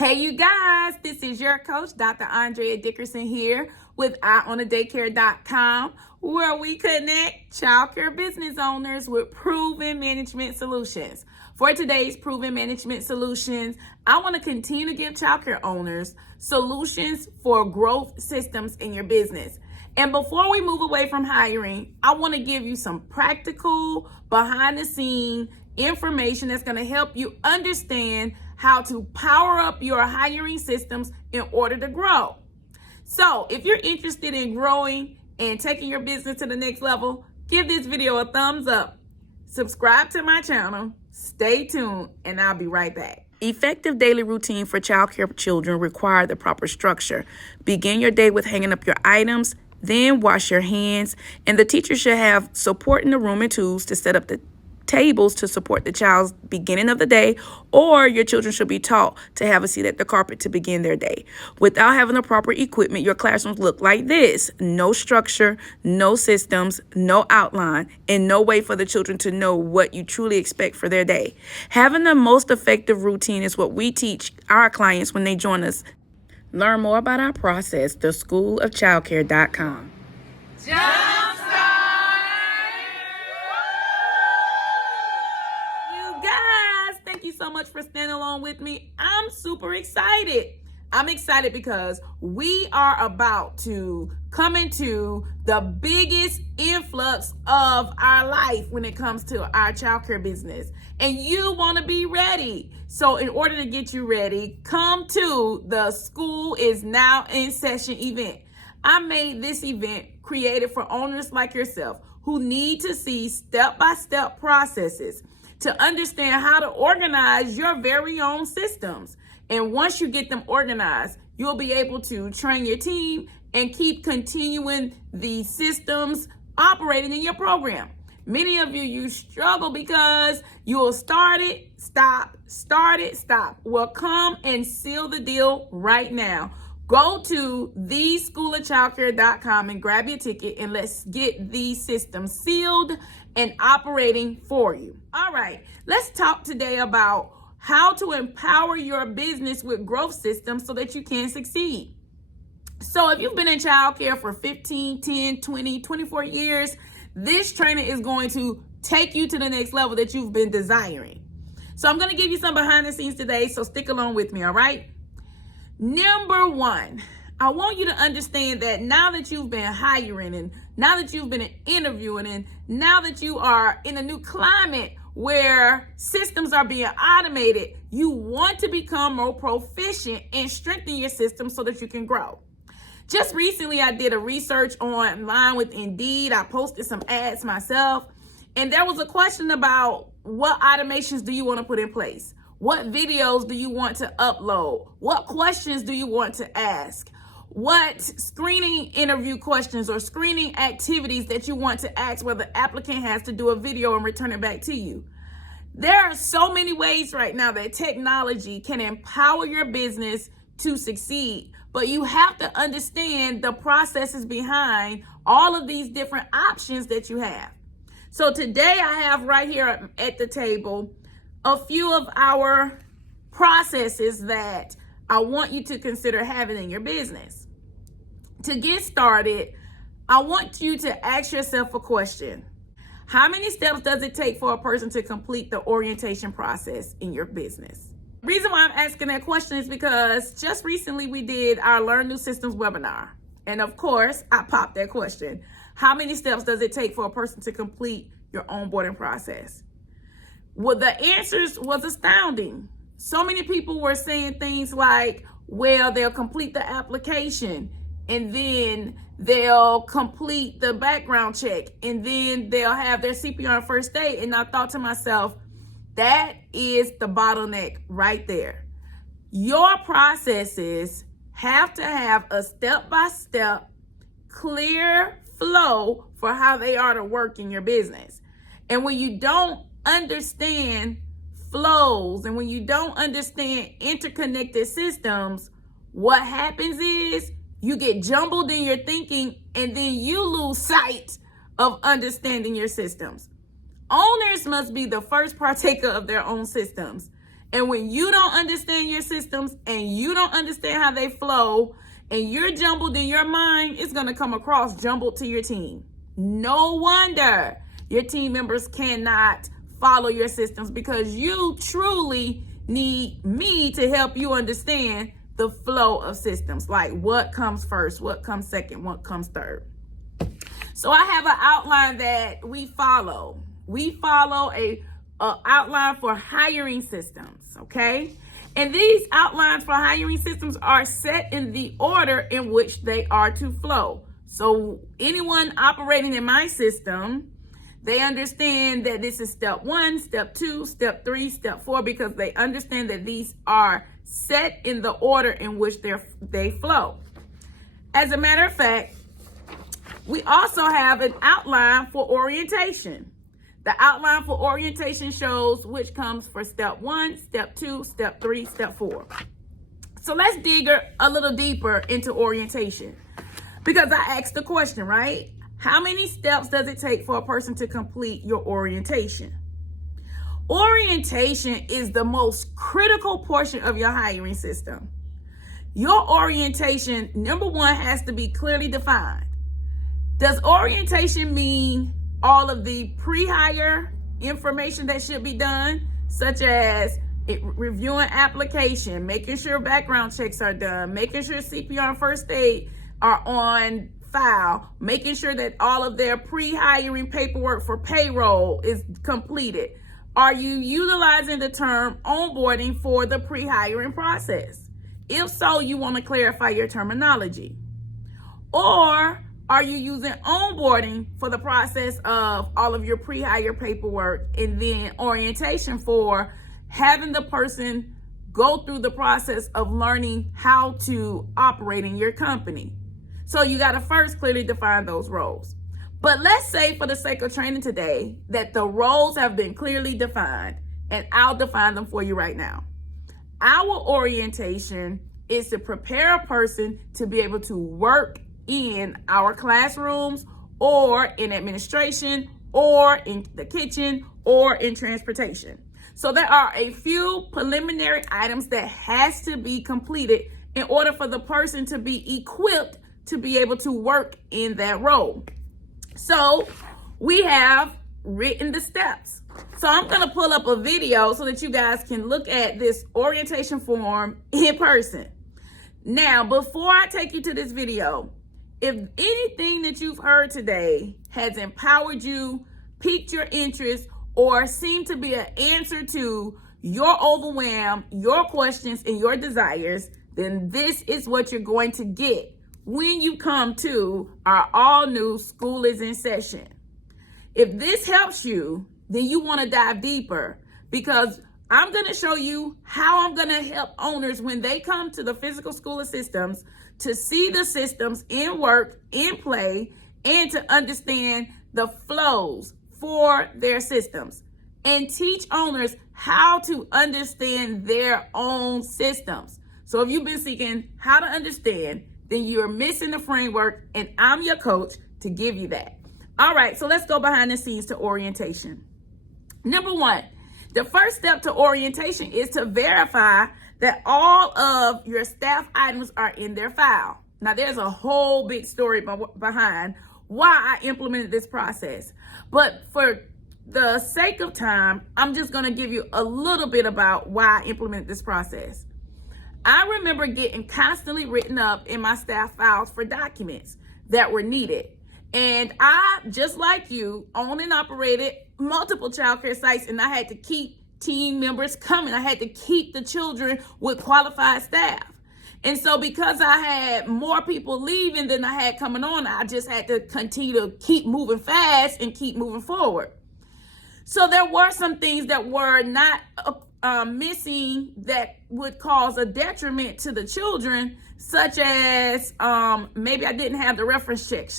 Hey, you guys, this is your coach, Dr. Andrea Dickerson here with EyeOnTheDaycare.com, where we connect childcare business owners with proven management solutions. For today's proven management solutions, I want to continue to give childcare owners solutions for growth systems in your business. And before we move away from hiring, I want to give you some practical, behind the scene information that's going to help you understand how to power up your hiring systems in order to grow. So if you're interested in growing and taking your business to the next level, give this video a thumbs up, subscribe to my channel, stay tuned, and I'll be right back. Effective daily routine for childcare children require the proper structure. Begin your day with hanging up your items, then wash your hands, and the teacher should have support in the room and tools to set up the tables to support the child's beginning of the day, or your children should be taught to have a seat at the carpet to begin their day. Without having the proper equipment, your classrooms look like this: no structure, no systems, no outline, and no way for the children to know what you truly expect for their day. Having the most effective routine is what we teach our clients when they join us. Learn more about our process, theschoolofchildcare.com. Thank you so much for standing along with me. I'm super excited. I'm excited because we are about to come into the biggest influx of our life when it comes to our childcare business. And you want to be ready. So in order to get you ready, come to the School is Now in Session event. I made this event created for owners like yourself who need to see step-by-step processes to understand how to organize your very own systems. And once you get them organized, you'll be able to train your team and keep continuing the systems operating in your program. Many of you struggle because you will start it, stop. Well, come and seal the deal right now. Go to theschoolofchildcare.com and grab your ticket, and let's get these systems sealed and operating for you. All right, let's talk today about how to empower your business with growth systems so that you can succeed. So if you've been in childcare for 15, 10, 20, 24 years, this training is going to take you to the next level that you've been desiring. So I'm going to give you some behind the scenes today, so stick along with me, all right? Number one, I want you to understand that now that you've been hiring, and now that you've been interviewing, and now that you are in a new climate where systems are being automated, you want to become more proficient and strengthen your system so that you can grow. Just recently, I did a research online with Indeed. I posted some ads myself, and there was a question about what automations do you want to put in place? What videos do you want to upload? What questions do you want to ask? What screening interview questions or screening activities that you want to ask where the applicant has to do a video and return it back to you? There are so many ways right now that technology can empower your business to succeed, but you have to understand the processes behind all of these different options that you have. So today I have right here at the table a few of our processes that I want you to consider having in your business. To get started, I want you to ask yourself a question. How many steps does it take for a person to complete the orientation process in your business? The reason why I'm asking that question is because just recently we did our Learn New Systems webinar. And of course, I popped that question. How many steps does it take for a person to complete your onboarding process? Well, the answers was astounding. So many people were saying things like, well, they'll complete the application, and then they'll complete the background check, and then they'll have their CPR on first aid. And I thought to myself, that is the bottleneck right there. Your processes have to have a step-by-step, clear flow for how they are to work in your business. And when you don't understand flows, and when you don't understand interconnected systems, what happens is you get jumbled in your thinking, and then you lose sight of understanding your systems. Owners must be the first partaker of their own systems. And when you don't understand your systems and you don't understand how they flow and you're jumbled in your mind, it's going to come across jumbled to your team. No wonder your team members cannot follow your systems, because you truly need me to help you understand the flow of systems, like what comes first, what comes second, what comes third. So I have an outline that we follow. We follow a outline for hiring systems, okay? And these outlines for hiring systems are set in the order in which they are to flow. So anyone operating in my system, they understand that this is step 1, step 2, step 3, step 4, because they understand that these are set in the order in which they flow. As a matter of fact, we also have an outline for orientation. The outline for orientation shows which comes for step 1, step 2, step 3, step 4. So let's dig a little deeper into orientation, because I asked the question, right? How many steps does it take for a person to complete your orientation? Orientation is the most critical portion of your hiring system. Your orientation, number one, has to be clearly defined. Does orientation mean all of the pre-hire information that should be done, such as reviewing application, making sure background checks are done, making sure CPR and first aid are on file, making sure that all of their pre-hiring paperwork for payroll is completed? Are you utilizing the term onboarding for the pre-hiring process? If so, you want to clarify your terminology. Or are you using onboarding for the process of all of your pre-hire paperwork, and then orientation for having the person go through the process of learning how to operate in your company? So you got to first clearly define those roles. But let's say, for the sake of training today, that the roles have been clearly defined, and I'll define them for you right now. Our orientation is to prepare a person to be able to work in our classrooms, or in administration, or in the kitchen, or in transportation. So there are a few preliminary items that has to be completed in order for the person to be equipped to be able to work in that role. So we have written the steps. So I'm going to pull up a video so that you guys can look at this orientation form in person. Now, before I take you to this video, if anything that you've heard today has empowered you, piqued your interest, or seemed to be an answer to your overwhelm, your questions, and your desires, then this is what you're going to get when you come to our all-new School is in Session. If this helps you, then you want to dive deeper, because I'm going to show you how I'm going to help owners when they come to the Physical School of Systems to see the systems in work, in play, and to understand the flows for their systems, and teach owners how to understand their own systems. So if you've been seeking how to understand, then you're missing the framework, and I'm your coach to give you that. All right, so let's go behind the scenes to orientation. Number one, the first step to orientation is to verify that all of your staff items are in their file. Now, there's a whole big story behind why I implemented this process. But for the sake of time, I'm just going to give you a little bit about why I implemented this process. I remember getting constantly written up in my staff files for documents that were needed. And I, just like you, owned and operated multiple childcare sites, and I had to keep team members coming. I had to keep the children with qualified staff. And so because I had more people leaving than I had coming on, I just had to continue to keep moving fast and keep moving forward. So there were some things that were not missing that would cause a detriment to the children, such as maybe I didn't have the reference check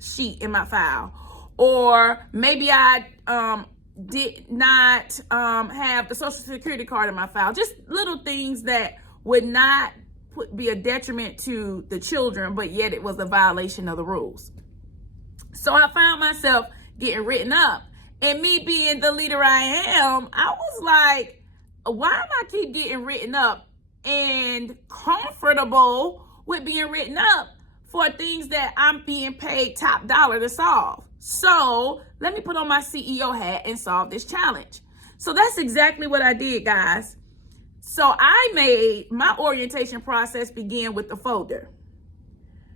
sheet in my file, or maybe I did not have the Social Security card in my file. Just little things that would not be a detriment to the children, but yet it was a violation of the rules. So I found myself getting written up, and me being the leader I am, I was like, why am I keep getting written up and comfortable with being written up for things that I'm being paid top dollar to solve? So let me put on my CEO hat and solve this challenge. So that's exactly what I did, guys. So I made my orientation process begin with the folder.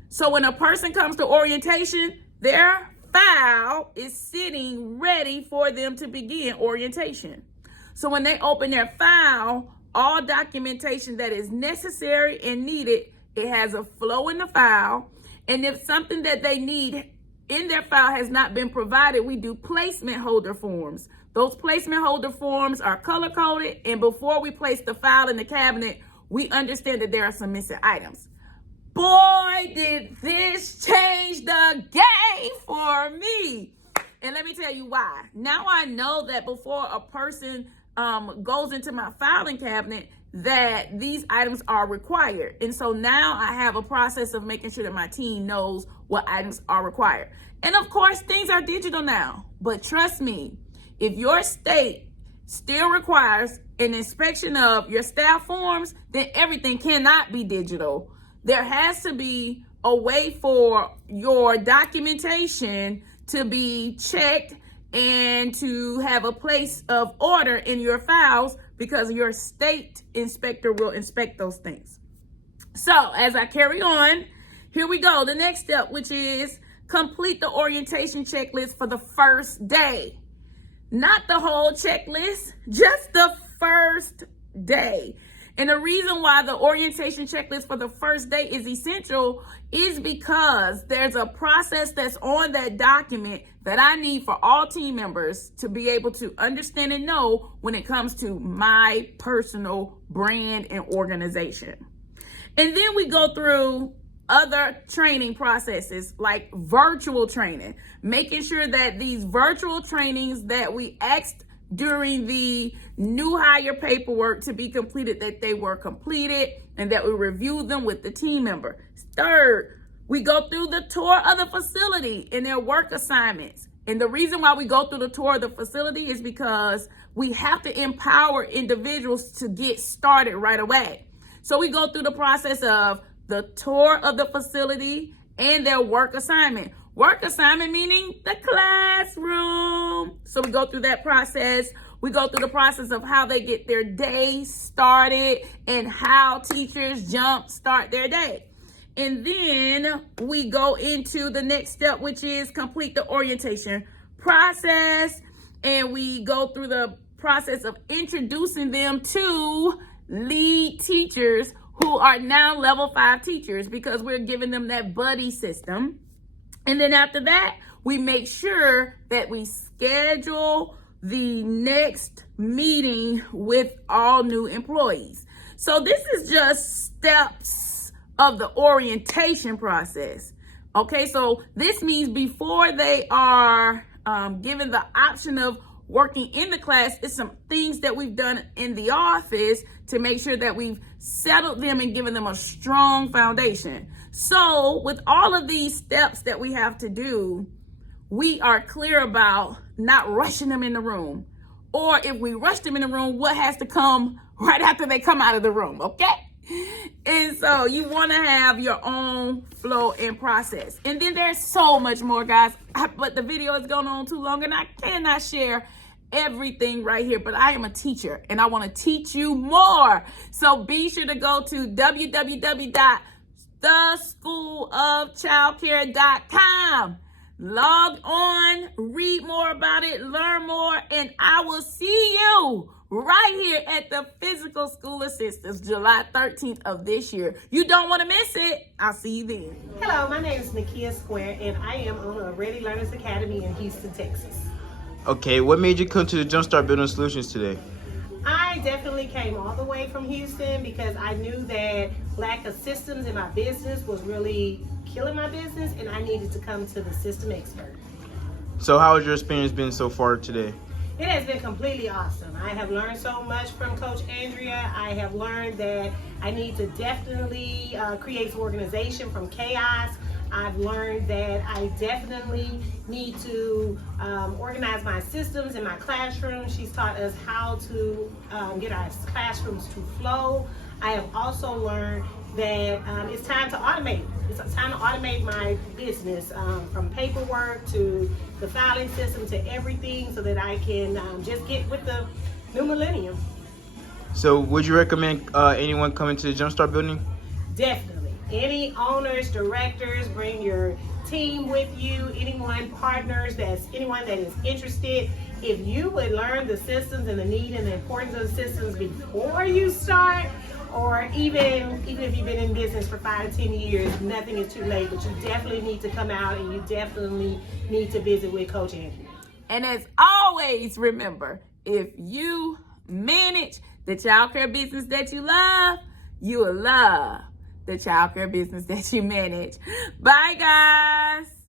So when a person comes to orientation, their file is sitting ready for them to begin orientation. So when they open their file, all documentation that is necessary and needed, it has a flow in the file. And if something that they need in their file has not been provided, we do placement holder forms. Those placement holder forms are color coded, and before we place the file in the cabinet, we understand that there are some missing items. Boy, did this change the game for me. And let me tell you why. Now I know that before a person goes into my filing cabinet, that these items are required. And so now I have a process of making sure that my team knows what items are required. And of course, things are digital now. But trust me, if your state still requires an inspection of your staff forms, then everything cannot be digital. There has to be a way for your documentation to be checked and to have a place of order in your files, because your state inspector will inspect those things. So as I carry on, here we go. The next step, which is complete the orientation checklist for the first day. Not the whole checklist, just the first day. And the reason why the orientation checklist for the first day is essential is because there's a process that's on that document that I need for all team members to be able to understand and know when it comes to my personal brand and organization. And then we go through other training processes like virtual training, making sure that these virtual trainings that we asked during the new hire paperwork to be completed, that they were completed, and that we review them with the team member. Third, we go through the tour of the facility and their work assignments. And the reason why we go through the tour of the facility is because we have to empower individuals to get started right away. So we go through the process of the tour of the facility and their work assignment. Work assignment meaning the classroom. So we go through that process. We go through the process of how they get their day started and how teachers start their day. And then we go into the next step, which is complete the orientation process. And we go through the process of introducing them to lead teachers who are now level 5 teachers, because we're giving them that buddy system. And then after that, we make sure that we schedule the next meeting with all new employees. So this is just steps of the orientation process. Okay, so this means before they are given the option of working in the class, it's some things that we've done in the office to make sure that we've settled them and given them a strong foundation. So with all of these steps that we have to do, we are clear about not rushing them in the room. Or if we rush them in the room, what has to come right after they come out of the room, okay? And so you want to have your own flow and process. And then there's so much more, guys, but the video is going on too long and I cannot share everything right here, but I am a teacher and I want to teach you more. So be sure to go to www.theschoolofchildcare.com. Log on, read more about it, learn more, and I will see you right here at the Physical School of Sisters, July 13th of this year. You don't want to miss it. I'll see you then. Hello, my name is Nakia Square, and I am owner of Ready Learners Academy in Houston, Texas. Okay, what made you come to the Jumpstart Building Solutions today? I definitely came all the way from Houston because I knew that lack of systems in my business was really killing my business, and I needed to come to the system expert. So how has your experience been so far today? It has been completely awesome. I have learned so much from Coach Andrea. I have learned that I need to definitely create some organization from chaos. I've learned that I definitely need to organize my systems in my classroom. She's taught us how to get our classrooms to flow. I have also learned that it's time to automate. It's time to automate my business, from paperwork to the filing system to everything, so that I can just get with the new millennium. So would you recommend anyone coming to the Jumpstart building? Definitely. Any owners, directors, bring your team with you. Anyone that is interested. If you would learn the systems and the need and the importance of the systems before you start, or even if you've been in business for 5 to 10 years, nothing is too late. But you definitely need to come out, and you definitely need to visit with Coach Andrea. And as always, remember, if you manage the child care business that you love, you will love the child care business that you manage. Bye, guys.